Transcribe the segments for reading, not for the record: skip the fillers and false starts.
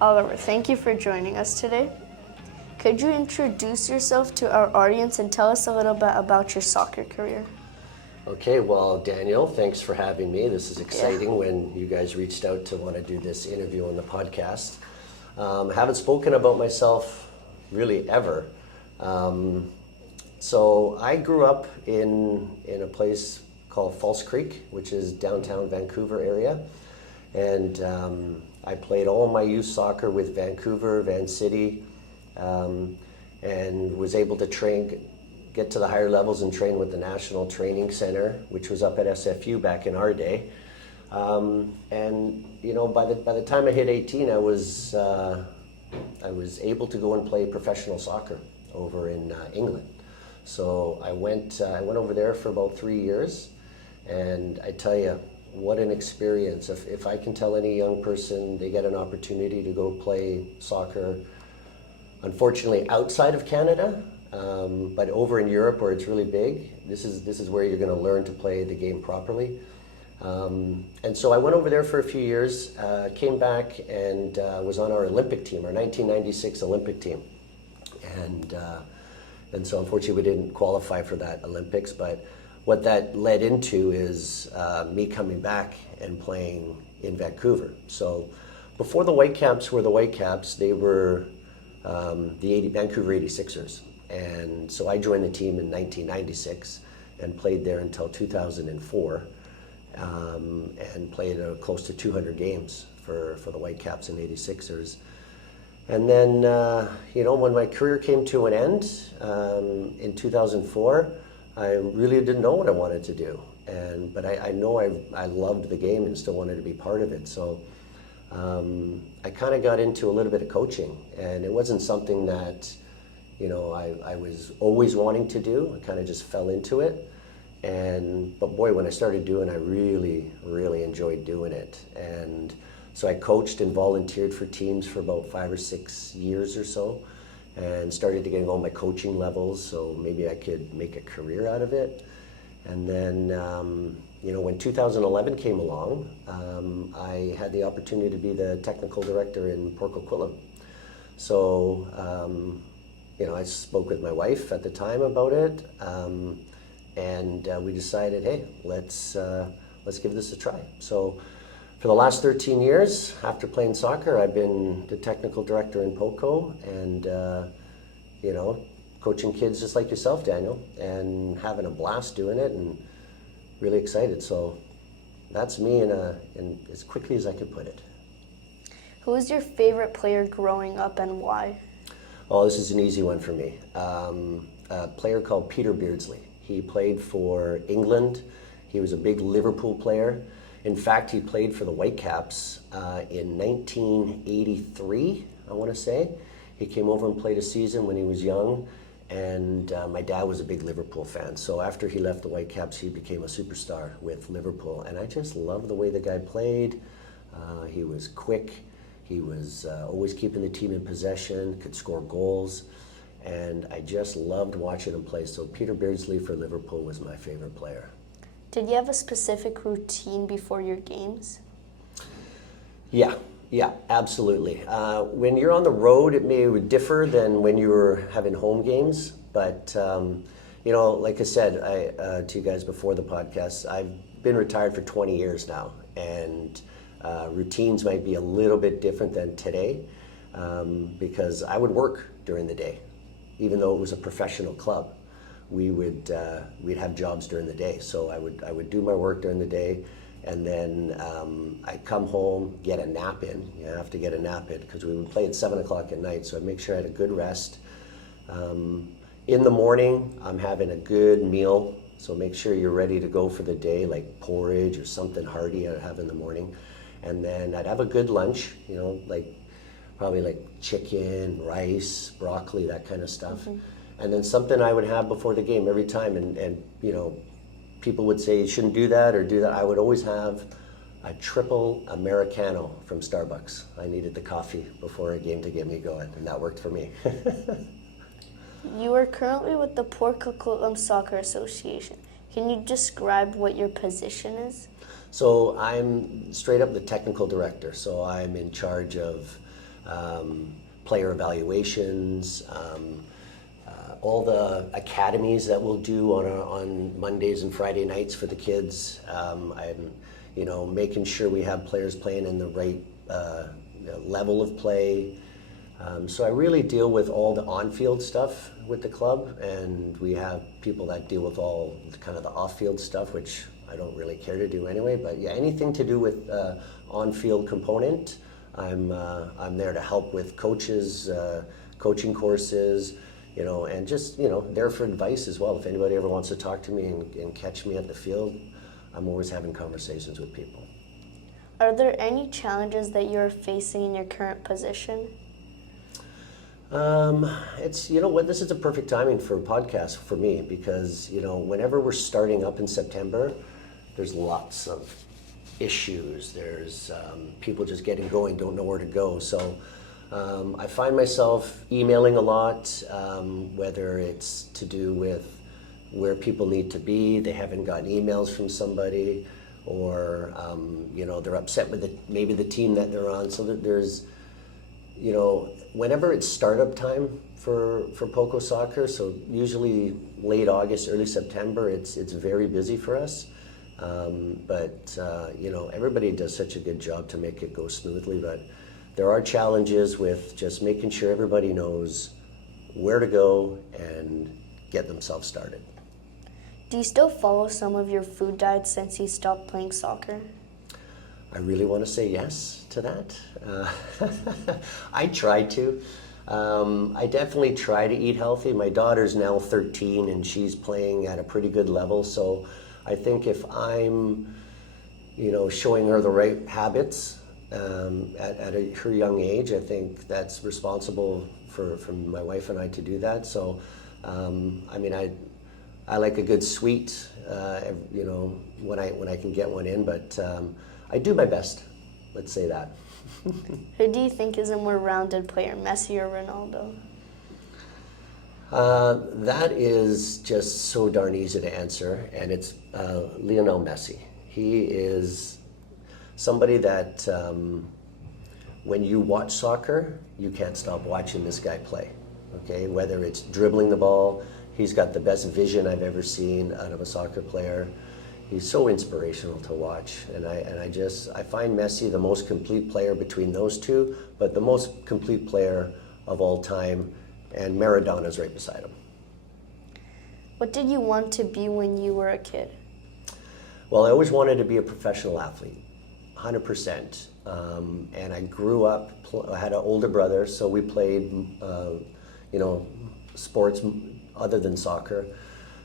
Oliver, thank you for joining us today. Could you introduce yourself to our audience and tell us a little bit about your soccer career? Okay, well, Daniel, thanks for having me. This is exciting when you guys reached out to want to do this interview on the podcast. Haven't spoken about myself really ever. So I grew up in a place called False Creek, which is downtown Vancouver area. And I played all my youth soccer with Vancouver, Van City, and was able to get to the higher levels and train with the National Training Center, which was up at SFU back in our day. And you know, by the time I hit 18, I was able to go and play professional soccer over in England. So I went over there for about 3 years, and I tell you, what an experience. If I can tell any young person they get an opportunity to go play soccer, unfortunately outside of Canada, but over in Europe where it's really big, this is where you're going to learn to play the game properly. And so I went over there for a few years, came back and was on our Olympic team, our 1996 Olympic team. And so unfortunately we didn't qualify for that Olympics, but what that led into is me coming back and playing in Vancouver. So before the Whitecaps were the Whitecaps, they were the Vancouver 86ers. And so I joined the team in 1996 and played there until 2004, and played close to 200 games for the Whitecaps and 86ers. And then, you know, when my career came to an end in 2004, I really didn't know what I wanted to do. But I know I loved the game and still wanted to be part of it. So I kind of got into a little bit of coaching, and it wasn't something that, you know, I was always wanting to do. I kind of just fell into it. But boy, when I started doing it, I really, really enjoyed doing it. And so I coached and volunteered for teams for about 5 or 6 years or so, and started to get all my coaching levels, so maybe I could make a career out of it. And then, you know, when 2011 came along, I had the opportunity to be the technical director in Port Coquitlam. So, you know, I spoke with my wife at the time about it, and we decided, hey, let's give this a try. So for the last 13 years, after playing soccer, I've been the technical director in POCO, and you know, coaching kids just like yourself, Daniel, and having a blast doing it, and really excited. So that's me in as quickly as I could put it. Who was your favorite player growing up and why? Oh, this is an easy one for me. A player called Peter Beardsley. He played for England. He was a big Liverpool player. In fact, he played for the Whitecaps in 1983, I want to say. He came over and played a season when he was young, and my dad was a big Liverpool fan. So after he left the Whitecaps, he became a superstar with Liverpool, and I just loved the way the guy played. He was quick. He was always keeping the team in possession, could score goals, and I just loved watching him play. So Peter Beardsley for Liverpool was my favorite player. Did you have a specific routine before your games? Yeah, absolutely. When you're on the road, it would differ than when you were having home games. But, you know, like I said to you guys before the podcast, I've been retired for 20 years now. And routines might be a little bit different than today, because I would work during the day, even though it was a professional club. We'd have jobs during the day, so I would do my work during the day, and then I'd come home, get a nap in. You have to get a nap in because we would play at 7 o'clock at night, so I'd make sure I had a good rest. In the morning, I'm having a good meal, so make sure you're ready to go for the day, like porridge or something hearty I'd have in the morning, and then I'd have a good lunch, you know, probably like chicken, rice, broccoli, that kind of stuff. Mm-hmm. And then something I would have before the game every time, and you know, people would say you shouldn't do that or do that. I would always have a triple Americano from Starbucks. I needed the coffee before a game to get me going, and that worked for me. You are currently with the Port Coquitlam Soccer Association. Can you describe what your position is? So I'm straight up the technical director. So I'm in charge of player evaluations, all the academies that we'll do on Mondays and Friday nights for the kids. I'm, making sure we have players playing in the right level of play. So I really deal with all the on-field stuff with the club, and we have people that deal with all kind of the off-field stuff, which I don't really care to do anyway. But yeah, anything to do with on-field component, I'm there to help with coaches, coaching courses, and just there for advice as well. If anybody ever wants to talk to me and catch me at the field, I'm always having conversations with people. Are there any challenges that you're facing in your current position? It's, this is a perfect timing for a podcast for me because, whenever we're starting up in September, there's lots of issues. There's people just getting going, don't know where to go. So I find myself emailing a lot, whether it's to do with where people need to be, they haven't gotten emails from somebody, or, they're upset with maybe the team that they're on. So that there's, whenever it's startup time for Poco Soccer, so usually late August, early September, it's very busy for us. But everybody does such a good job to make it go smoothly. But there are challenges with just making sure everybody knows where to go and get themselves started. Do you still follow some of your food diets since you stopped playing soccer? I really want to say yes to that. I try to. I definitely try to eat healthy. My daughter's now 13 and she's playing at a pretty good level. So I think if I'm, showing her the right habits at her young age, I think that's responsible for my wife and I to do that. So, I like a good sweet, when I can get one in, but I do my best, let's say that. Who do you think is a more rounded player, Messi or Ronaldo? That is just so darn easy to answer, and it's Lionel Messi. He is somebody that when you watch soccer, you can't stop watching this guy play. Okay, whether it's dribbling the ball, he's got the best vision I've ever seen out of a soccer player. He's so inspirational to watch, and I find Messi the most complete player between those two, but the most complete player of all time, and Maradona's right beside him. What did you want to be when you were a kid? Well, I always wanted to be a professional athlete, 100%. And I grew up, I had an older brother, so we played, sports other than soccer.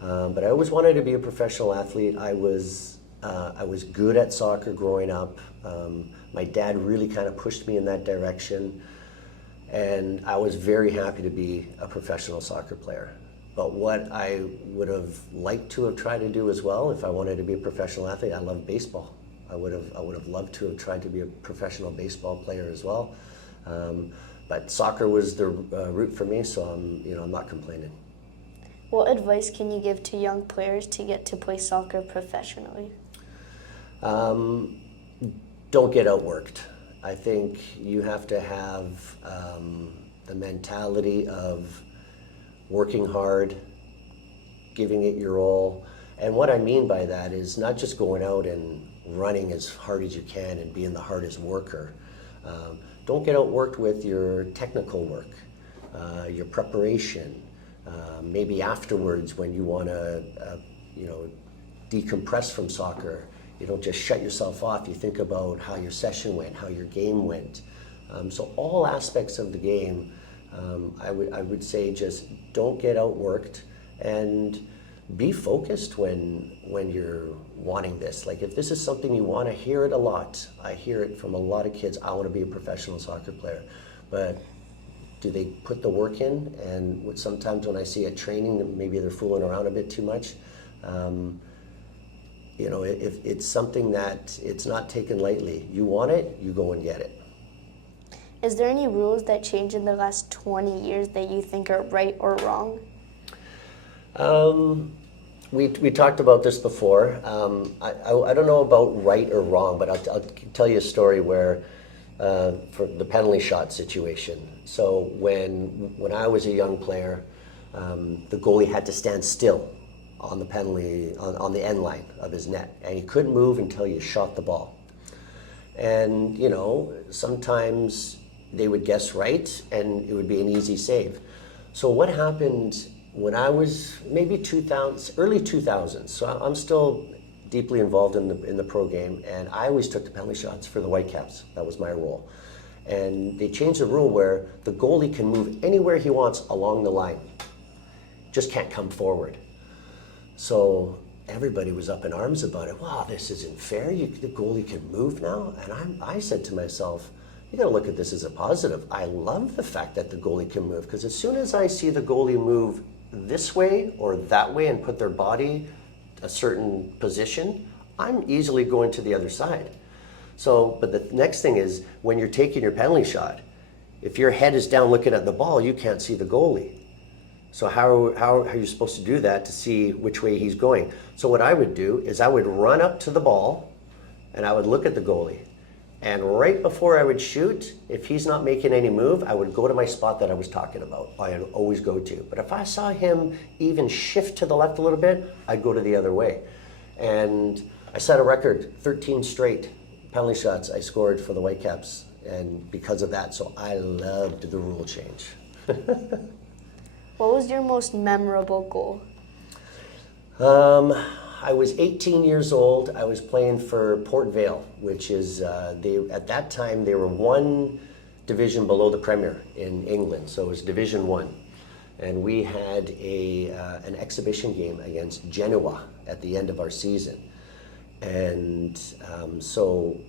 But I always wanted to be a professional athlete. I was good at soccer growing up. My dad really kind of pushed me in that direction, and I was very happy to be a professional soccer player. But what I would have liked to have tried to do as well, if I wanted to be a professional athlete, I love baseball. I would have loved to have tried to be a professional baseball player as well. But soccer was the route for me, so I'm not complaining. What advice can you give to young players to get to play soccer professionally? Don't get outworked. I think you have to have the mentality of working hard, giving it your all. And what I mean by that is not just going out and running as hard as you can and being the hardest worker. Don't get outworked with your technical work, your preparation. Maybe afterwards when you want to, decompress from soccer, you don't just shut yourself off. You think about how your session went, how your game went. So all aspects of the game, I would say just don't get outworked and be focused when you're wanting this. Like if this is something you want, to hear it a lot. I hear it from a lot of kids. I want to be a professional soccer player, but do they put the work in? And sometimes when I see at training, maybe they're fooling around a bit too much. If it's something that it's not taken lightly, you want it, you go and get it. Is there any rules that changed in the last 20 years that you think are right or wrong? We talked about this before. I don't know about right or wrong, but I'll tell you a story where for the penalty shot situation. So when I was a young player, the goalie had to stand still on the penalty on the end line of his net, and he couldn't move until you shot the ball. And you know, sometimes they would guess right, and it would be an easy save. So what happened when I was maybe 2000, early 2000s? So I'm still deeply involved in the pro game, and I always took the penalty shots for the Whitecaps. That was my role. And they changed the rule where the goalie can move anywhere he wants along the line, just can't come forward. So everybody was up in arms about it. Wow, this isn't fair. The goalie can move now. And I said to myself, you got to look at this as a positive. I love the fact that the goalie can move, because as soon as I see the goalie move this way or that way and put their body a certain position, I'm easily going to the other side. So, but the next thing is when you're taking your penalty shot, if your head is down looking at the ball, you can't see the goalie. So how are you supposed to do that to see which way he's going? So what I would do is I would run up to the ball and I would look at the goalie. And right before I would shoot, if he's not making any move, I would go to my spot that I was talking about. I always go to. But if I saw him even shift to the left a little bit, I'd go to the other way. And I set a record, 13 straight penalty shots I scored for the Whitecaps, and because of that, so I loved the rule change. What was your most memorable goal? I was 18 years old. I was playing for Port Vale, which is, at that time, they were one division below the Premier in England, so it was Division 1. And we had an exhibition game against Genoa at the end of our season. And so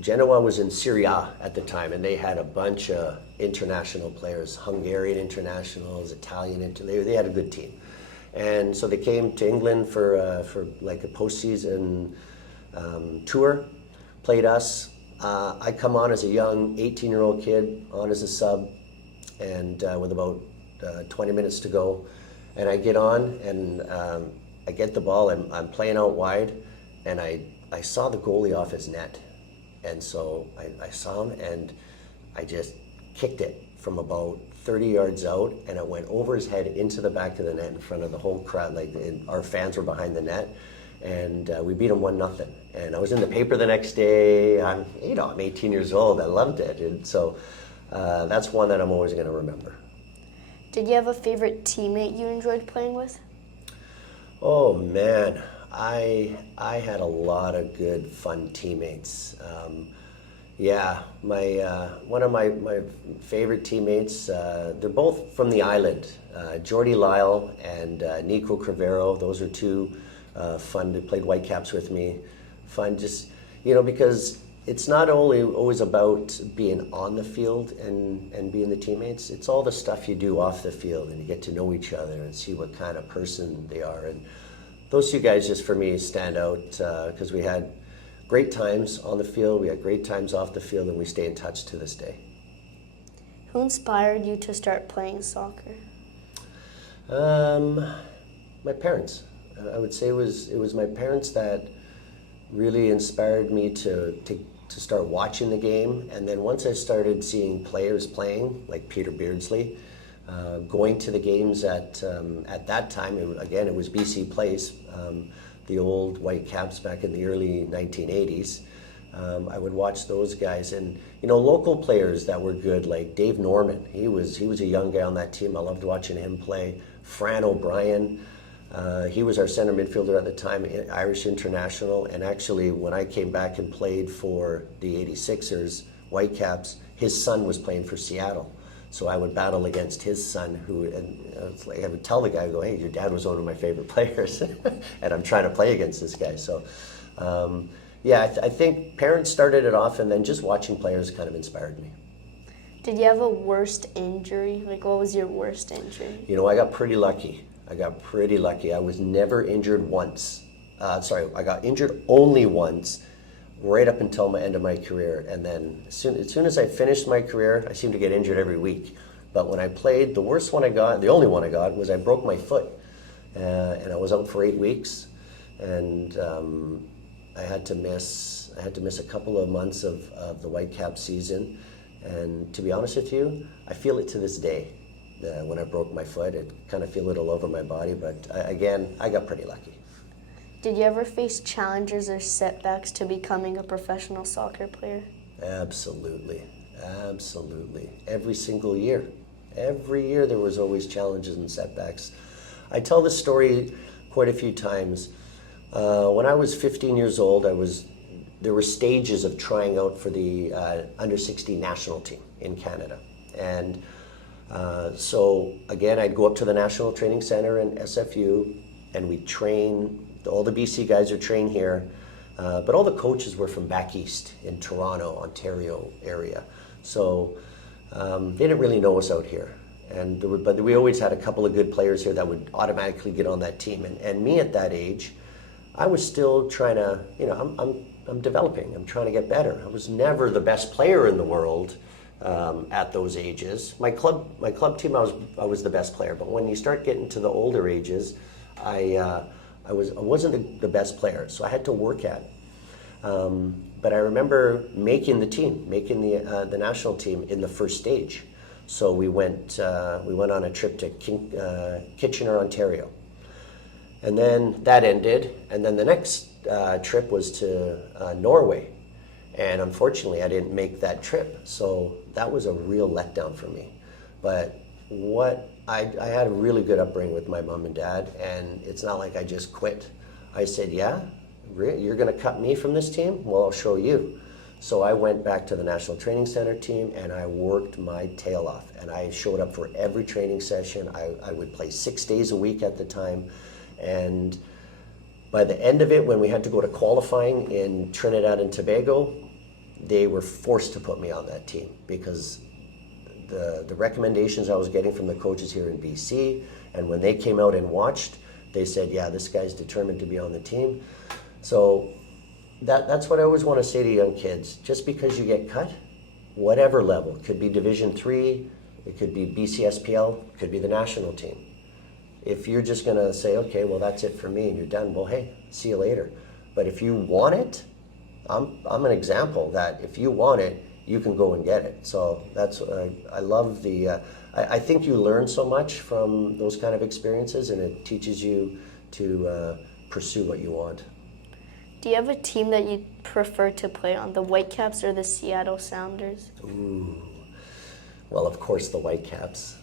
Genoa was in Serie A at the time, and they had a bunch of international players, Hungarian internationals, Italian, they had a good team. And so they came to England for like a postseason tour, played us. I come on as a young 18-year-old kid, on as a sub, and with about 20 minutes to go. And I get on, and I get the ball, I'm playing out wide, and I saw the goalie off his net. And so I saw him, and I just kicked it from about 30 yards out, and it went over his head into the back of the net in front of the whole crowd. Like our fans were behind the net, and we beat them 1-0. And I was in the paper the next day. I'm 18 years old. I loved it, and so that's one that I'm always going to remember. Did you have a favorite teammate you enjoyed playing with? Oh man, I had a lot of good, fun teammates. One of my favorite teammates, they're both from the island, Jordy Lyle and Nico Crivero. Those are two fun, they played Whitecaps with me. Fun just, because it's not only always about being on the field and being the teammates, it's all the stuff you do off the field, and you get to know each other and see what kind of person they are. And those two guys just for me stand out because we had great times on the field, we had great times off the field, and we stay in touch to this day. Who inspired you to start playing soccer? My parents. I would say it was my parents that really inspired me to start watching the game. And then once I started seeing players playing, like Peter Beardsley, going to the games at that time, it was BC Place, the old Whitecaps back in the early 1980s. I would watch those guys, and local players that were good, like Dave Norman. He was a young guy on that team. I loved watching him play. Fran O'Brien, he was our center midfielder at the time, Irish international. And actually, when I came back and played for the 86ers Whitecaps, his son was playing for Seattle. So I would battle against his son, I would tell the guy, hey, your dad was one of my favorite players, and I'm trying to play against this guy. So, I think parents started it off, and then just watching players kind of inspired me. Did you have a worst injury? Like, what was your worst injury? I got pretty lucky. I was never injured once. I got injured only once, right up until the end of my career. And then as soon as I finished my career, I seemed to get injured every week. But when I played, the worst one I got, the only one I got, was I broke my foot. And I was out for 8 weeks. And I had to miss a couple of months of the Whitecaps season, and to be honest with you, I feel it to this day. When I broke my foot, I kind of feel it all over my body, but again, I got pretty lucky. Did you ever face challenges or setbacks to becoming a professional soccer player? Absolutely, absolutely. Every single year. Every year there was always challenges and setbacks. I tell this story quite a few times. When I was 15 years old, there were stages of trying out for the under 16 national team in Canada. And so again, I'd go up to the National Training Center in SFU, and we'd train. All the BC guys are trained here, but all the coaches were from back east in Toronto, Ontario area. So they didn't really know us out here. But we always had a couple of good players here that would automatically get on that team. And me at that age, I was still trying to, I'm developing. I'm trying to get better. I was never the best player in the world at those ages. My club team, I was the best player. But when you start getting to the older ages, I wasn't the best player, so I had to work at it. But I remember making the national team in the first stage. So we went on a trip to Kitchener, Ontario, and then that ended. And then the next trip was to Norway, and unfortunately I didn't make that trip. So that was a real letdown for me. But I had a really good upbringing with my mom and dad, and it's not like I just quit. I said, yeah, you're going to cut me from this team? Well, I'll show you. So I went back to the National Training Center team, and I worked my tail off. And I showed up for every training session. I would play 6 days a week at the time. And by the end of it, when we had to go to qualifying in Trinidad and Tobago, they were forced to put me on that team because the recommendations I was getting from the coaches here in BC, and when they came out and watched, they said, yeah, this guy's determined to be on the team. So that's what I always want to say to young kids. Just because you get cut, whatever level, it could be Division 3, it could be BCSPL, it could be the national team. If you're just going to say, okay, well, that's it for me, and you're done, well, hey, see you later. But if you want it, I'm an example that if you want it, you can go and get it. So that's I love I think you learn so much from those kind of experiences, and it teaches you to pursue what you want. Do you have a team that you prefer to play on, the Whitecaps or the Seattle Sounders? Ooh. Well, of course, the Whitecaps.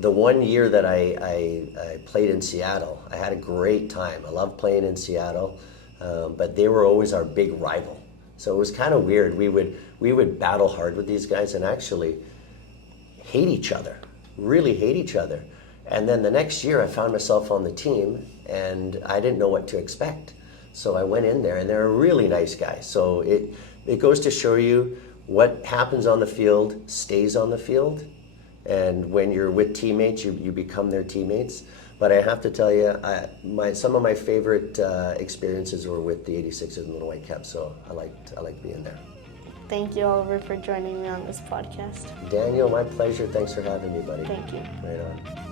The one year that I played in Seattle, I had a great time. I loved playing in Seattle, but they were always our big rival. So it was kind of weird. We would battle hard with these guys and actually hate each other, really hate each other. And then the next year I found myself on the team and I didn't know what to expect. So I went in there and they're really nice guys. So it goes to show you what happens on the field stays on the field. And when you're with teammates, you become their teammates. But I have to tell you, some of my favorite experiences were with the 86ers and the Whitecaps, so I liked being there. Thank you, Oliver, for joining me on this podcast. Daniel, my pleasure. Thanks for having me, buddy. Thank you. Right on.